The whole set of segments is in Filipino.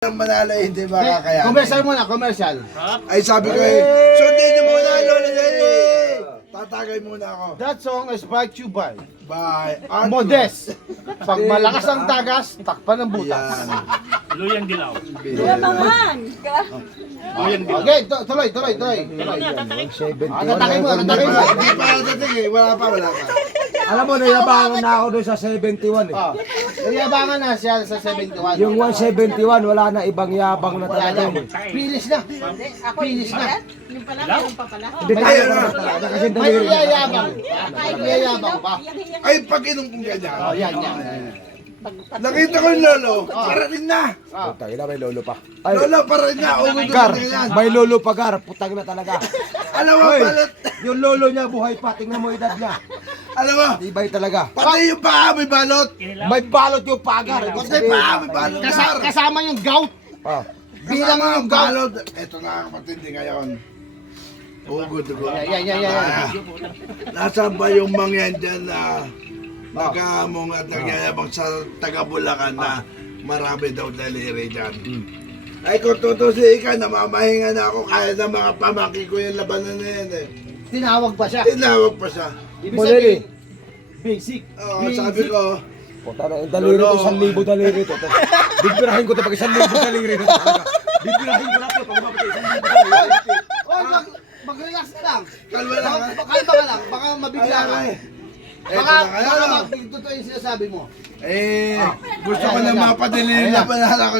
Ang manalo hindi ba kakayanin? Commercial muna, commercial. Ay sabi ko sundin niyo muna, Lola Jenny! Tatagay muna ako. That song is brought to you by Bye. Arthur. Modest. Pag malakas ang tagas, takpan ng butas. Yan. Luyang dilaw. Lamangan! Luyang dilaw. Okay, tuloy. Tatake Tatagay mo. Hindi pa natatig eh. Wala pa. Alam mo, nayabangan na ako doon sa 71 eh. Nayabangan na siya sa 71. Yung 171, wala na, ibang yabang na Wala talaga. na. Pilis na. Pilis na. Yung pala, meron pa pala. Hindi tayo na talaga kasi May daliri. yayabang. May yayabang pa. Ay pag inom kong ganyan. Oh, yan. Nakita ko yung lolo. Parating na. Putang ina, may lolo pa. Ay, Lolo parating na. Ugod Gar, na yan. may lolo pa, Gar. Putang na talaga. Alam mo, Hoy, balot. yung lolo niya buhay pa, tingnan mo edad niya. Alam mo, Tibay talaga. pati yung paa may balot. May balot yung pagar. Pati paa may balot. Gar. Kasama yung gout. Ah, Bilang Kasama yung ang gout. balot. Ito na ang matindi ngayon. Ugod. Yan. Nasaan ba yung mga yan dyan na nagkamong at nagyayabang sa taga-Bulacan na marami daw daliri dyan? Ay kung tutusin ka, namamahinga na ako kaya ng mga pamaki ko yung labanan na yan eh. Tinawag pa siya. Tinawag pa siya. Ibig Modeli. sabihin, basic. Oo, sabi ko, Puta na, daliri Lolo. to, 1,000 daliri to. Bibirahin ko to pag 1,000 daliri to talaga. Bibirahin ko na to pag mapag 1,000 daliri. Oy, mag-relax ka lang. kalma lang ha. Kalma ka lang. Baka mabigla ka. Eto Baka na kayo. totoo yung sinasabi mo. Gusto ko na mapadali na panala ko.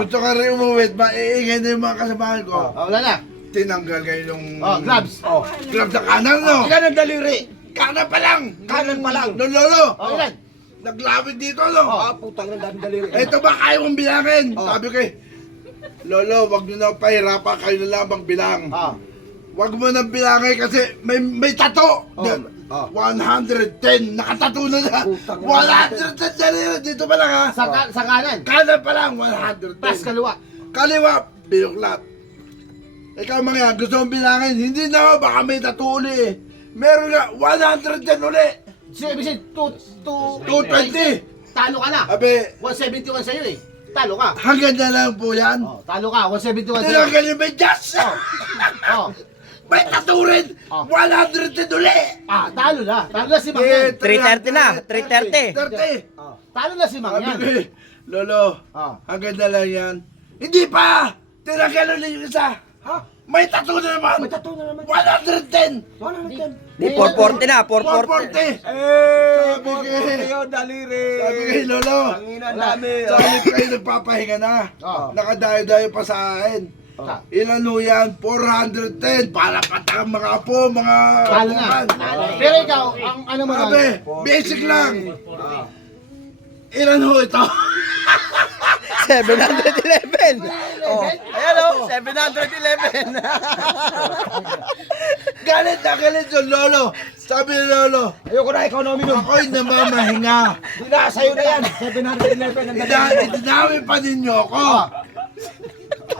Gusto ko rin umuwit. Maiingay na yung mga kasamahan ko. Wala na. Tinanggal kayo yung... Gloves. Gloves sa kanan, no? Ilan ang daliri? Kanan pa lang! Kanan pa lang. Lolo! Ilan? Naglawid dito, no? Ah, putang na, daming daliri. Ito ba kaya mong bilangin? Sabi ko Lolo, wag nyo na pahirapan, kayo na lang magbilang. Wag mo na bilangin kasi may tato! 110! Nakatato na na! 110 daliri! Dito pa lang ha! Sa kanan. Kanan pa lang, 110! Pas kaliwa. Kaliwa, binuklat. Ikaw mga gusto mong bilangin, hindi na ako, baka may tattoo uli eh. Meron nga, 110 uli. So, ibig sabihin, 220. Talo ka na. Abe, 171 sa'yo eh. Talo ka. hanggang na lang po yan. Talo ka. 171 sa'yo. Tinanggal yung medyas. May tattoo rin, 110 uli. Talo na. Talo na si Mang yan. 330 na, 330. 30. Talo na si Mang Sabi yan. ko Lolo, hanggang na lang yan. Hindi pa! Tinanggal ulit yung isa. May tattoo na naman. May tattoo na naman. 110. 110. Di 440 na, 440. 440. Eh, yun, daliri. Sabi ko Lolo, Tanginan dami. sa halip kayo nagpapahinga na. Nakadayo-dayo pa sa akin. Ilan ho yan? 410. Para patang mga apo, mga... Talo na. Pero ikaw, ang ano mo Sabi, na? basic lang. Ilan ho ito? 711. Oh, ayan o, 711. Galit yung Lolo. Sabi ni Lolo, Ayoko na, ikaw na uminom. ako'y namamahinga. Hindi na, sa'yo na yan. 711 ang daliri. Idinami pa ninyo ako.